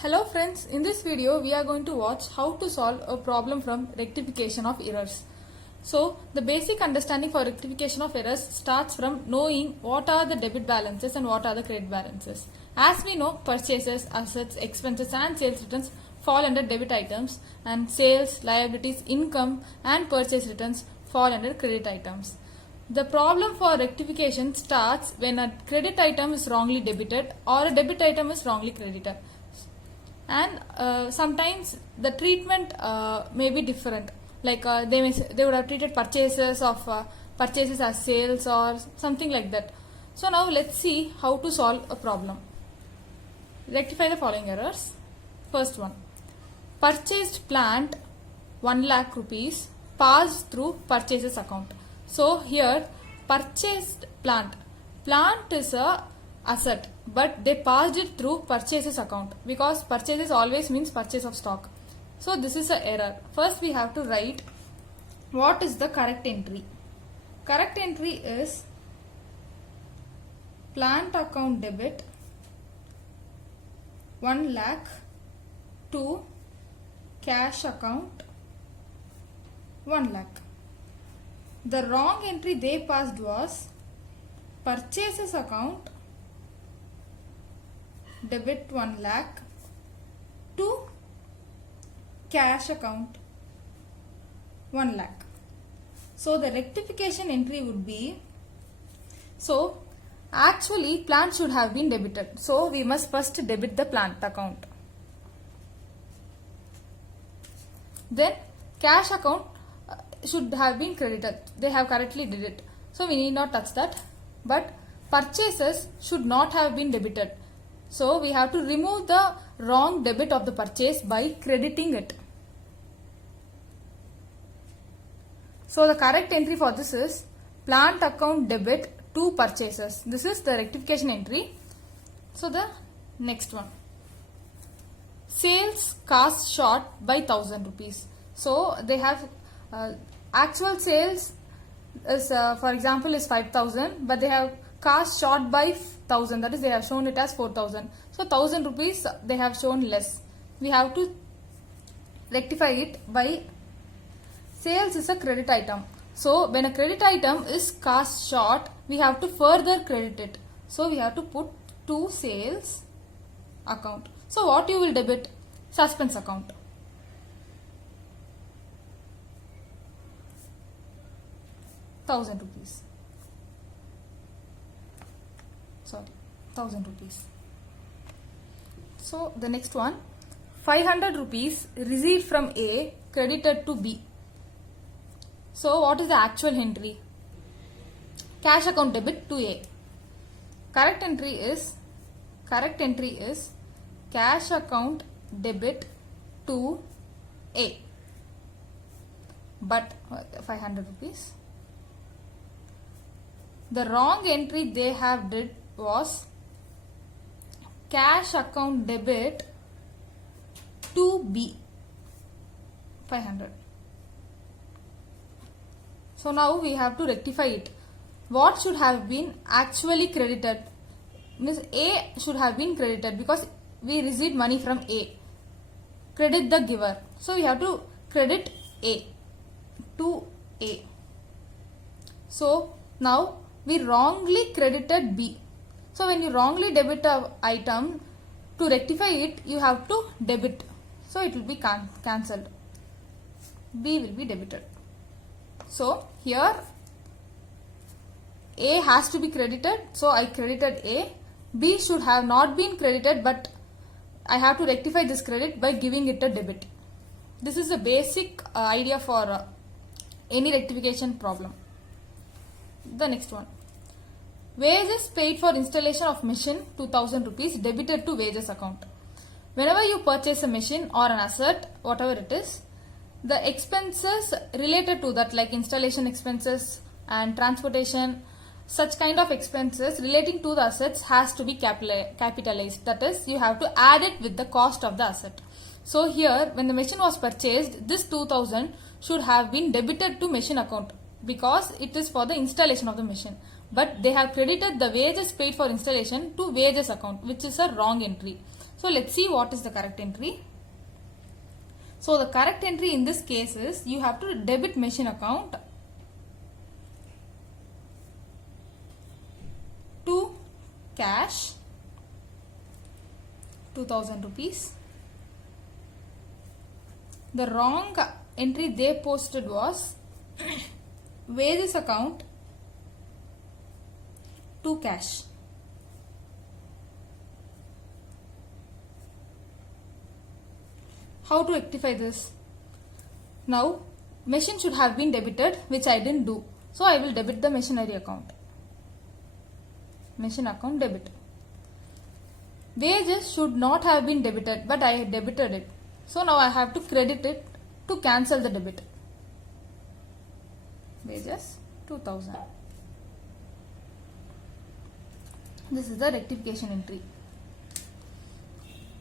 Hello friends, in this video we are going to watch how to solve a problem from rectification of errors. So the basic understanding for rectification of errors starts from knowing what are the debit balances and what are the credit balances. As we know, purchases, assets, expenses and sales returns fall under debit items and sales, liabilities, income and purchase returns fall under credit items. The problem for rectification starts when a credit item is wrongly debited or a debit item is wrongly credited. And sometimes the treatment may be different, like they would have treated purchases as sales or something like that. So now let's see how to solve a problem. Rectify the following errors. First one, purchased plant 1 lakh rupees passed through purchases account. So here purchased plant is a asset, but they passed it through purchases account because purchases always means purchase of stock. So this is an error. First we have to write what is the correct entry. Correct entry is plant account debit 1 lakh to cash account 1 lakh. The wrong entry they passed was purchases account debit 1 lakh to cash account 1 lakh. So the rectification entry would be, so actually plant should have been debited. So we must first debit the plant account. Then cash account should have been credited. They have correctly did it. So we need not touch that. But purchases should not have been debited. So we have to remove the wrong debit of the purchase by crediting it. So the correct entry for this is plant account debit to purchases. This is the rectification entry. So the next one, sales cost short by 1000 rupees. So they have actual sales is for example is 5000, but they have cost short by 1000, that is they have shown it as 4000. So 1000 rupees they have shown less. We have to rectify it by sales is a credit item. So when a credit item is cost short, we have to further credit it. So we have to put to sales account. So what you will debit? Suspense account. ₹1000. Sorry, 1000 rupees. So the next one, 500 rupees received from A credited to B. So what is the actual entry? Cash account debit to A. Correct entry is cash account debit to A. But 500 rupees. The wrong entry they have did was cash account debit to B, 500. So now we have to rectify it. What should have been actually credited? Means A should have been credited because we received money from A. Credit the giver. So we have to credit A to A. So now we wrongly credited B. So when you wrongly debit an item, to rectify it, you have to debit. So it will be cancelled. B will be debited. So here A has to be credited. So I credited A. B should have not been credited, but I have to rectify this credit by giving it a debit. This is the basic idea for any rectification problem. The next one, wages paid for installation of machine 2000 rupees debited to wages account. Whenever you purchase a machine or an asset, whatever it is, the expenses related to that, like installation expenses and transportation, such kind of expenses relating to the assets has to be capitalized. That is, you have to add it with the cost of the asset. So here when the machine was purchased, this 2000 should have been debited to machine account because it is for the installation of the machine. But they have credited the wages paid for installation to wages account, which is a wrong entry. So let's see what is the correct entry. So the correct entry in this case is you have to debit machine account to cash 2000 rupees. The wrong entry they posted was wages account to cash. How to rectify this? Now machine should have been debited, which I didn't do. So I will debit the machinery account. Machine account debit. Wages should not have been debited, but I debited it. So now I have to credit it to cancel the debit. Wages 2000. This is the rectification entry.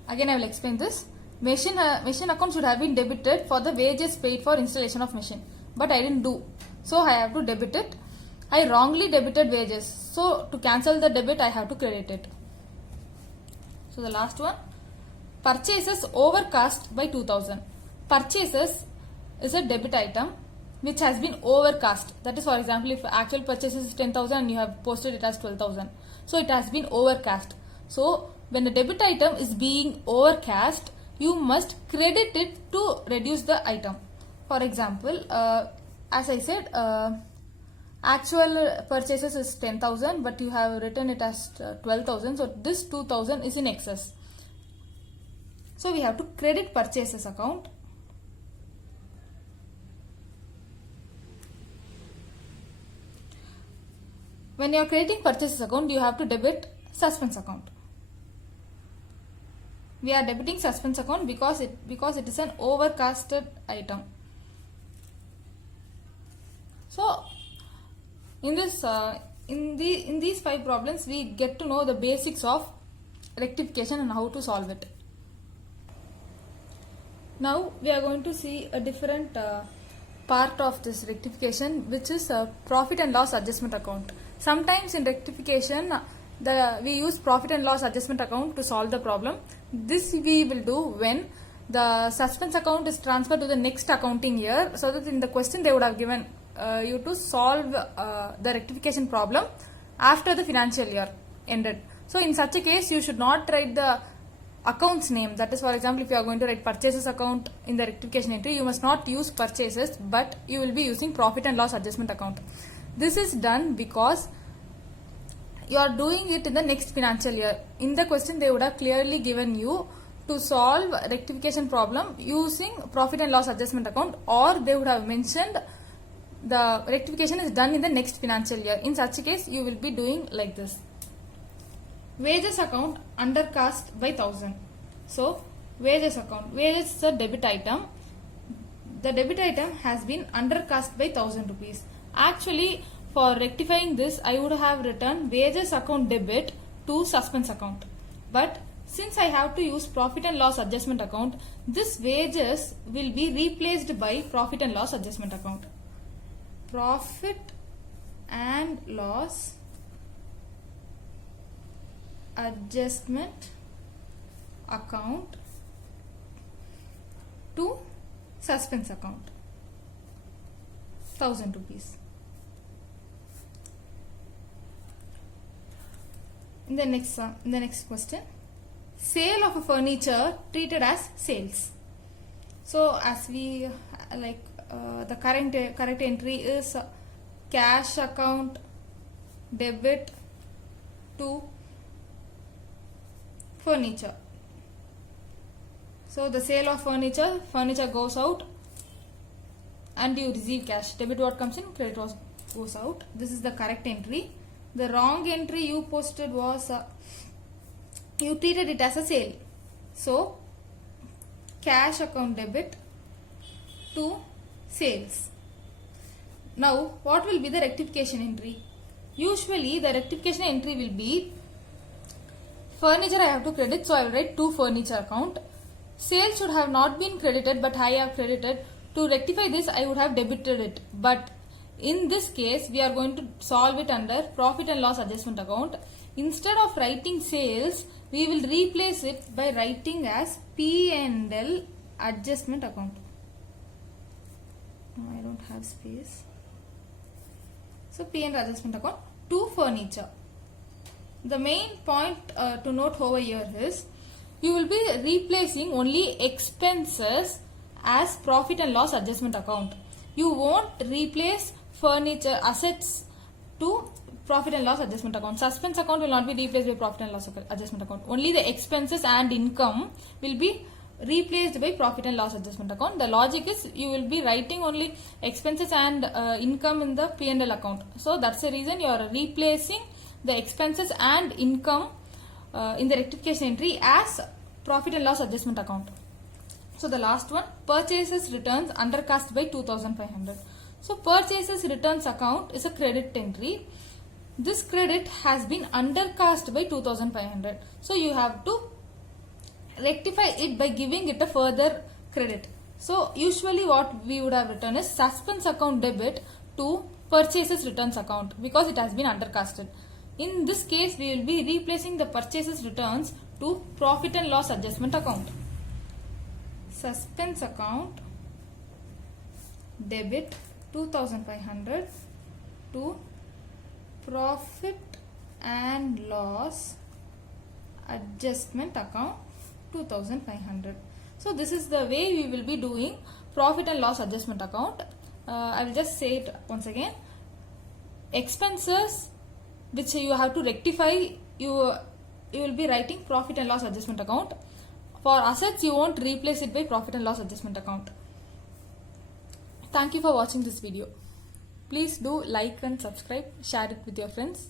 Again I will explain this. Machine account should have been debited for the wages paid for installation of machine, but I didn't do. So I have to debit it. I wrongly debited wages. So to cancel the debit I have to credit it. So the last one, purchases overcast by 2000. Purchases is a debit item which has been overcast. That is, for example, if actual purchases is 10,000 and you have posted it as 12,000. So it has been overcast. So when the debit item is being overcast, you must credit it to reduce the item. For example, as I said, actual purchases is 10,000 but you have written it as 12,000. So this 2,000 is in excess. So we have to credit purchases account. When you are crediting purchases account, you have to debit suspense account. We are debiting suspense account because it is an overcasted item. So in this in these 5 problems we get to know the basics of rectification and how to solve it. Now we are going to see a different part of this rectification, which is profit and loss adjustment account. Sometimes in rectification we use profit and loss adjustment account to solve the problem. This we will do when the suspense account is transferred to the next accounting year, so that in the question they would have given you to solve the rectification problem after the financial year ended. So in such a case you should not write the account's name. That is, for example, if you are going to write purchases account in the rectification entry, you must not use purchases, but you will be using profit and loss adjustment account. This is done because you are doing it in the next financial year. In the question they would have clearly given you to solve rectification problem using profit and loss adjustment account, or they would have mentioned the rectification is done in the next financial year. In such a case you will be doing like this. Wages account undercast by 1000. So wages account, wages is a debit item. The debit item has been undercast by 1000 rupees. Actually, for rectifying this, I would have written wages account debit to suspense account. But since I have to use profit and loss adjustment account, this wages will be replaced by profit and loss adjustment account. Profit and loss adjustment account to suspense account, 1000 rupees. In the next question, sale of a furniture treated as sales. So as we the correct entry is cash account debit to furniture. So the sale of furniture goes out and you receive cash. Debit what comes in, credit what goes out. This is the correct entry. The wrong entry you posted was you treated it as a sale. So cash account debit to sales. Now what will be the rectification entry? Usually the rectification entry will be furniture I have to credit, so I will write to furniture account. Sales should have not been credited but I have credited. To rectify this I would have debited it, but in this case we are going to solve it under profit and loss adjustment account. Instead of writing sales, we will replace it by writing as P&L adjustment account. I don't have space. So P&L adjustment account to furniture. The main point to note over here is you will be replacing only expenses as profit and loss adjustment account. You won't replace furniture assets to profit and loss adjustment account. Suspense account will not be replaced by profit and loss adjustment account. Only the expenses and income will be replaced by profit and loss adjustment account. The logic is you will be writing only expenses and income in the P&L account. So that's the reason you are replacing the expenses and income in the rectification entry as profit and loss adjustment account. So the last one, purchases returns undercast by 2500. So purchases returns account is a credit entry. This credit has been undercast by 2500. So you have to rectify it by giving it a further credit. So usually what we would have written is suspense account debit to purchases returns account because it has been undercasted. In this case, we will be replacing the purchases returns to profit and loss adjustment account. Suspense account debit 2500 to profit and loss adjustment account 2500. So this is the way we will be doing profit and loss adjustment account. I will just say it once again. Expenses which you have to rectify, you will be writing profit and loss adjustment account. For assets, you won't replace it by profit and loss adjustment account. Thank you for watching this video. Please do like and subscribe, share it with your friends.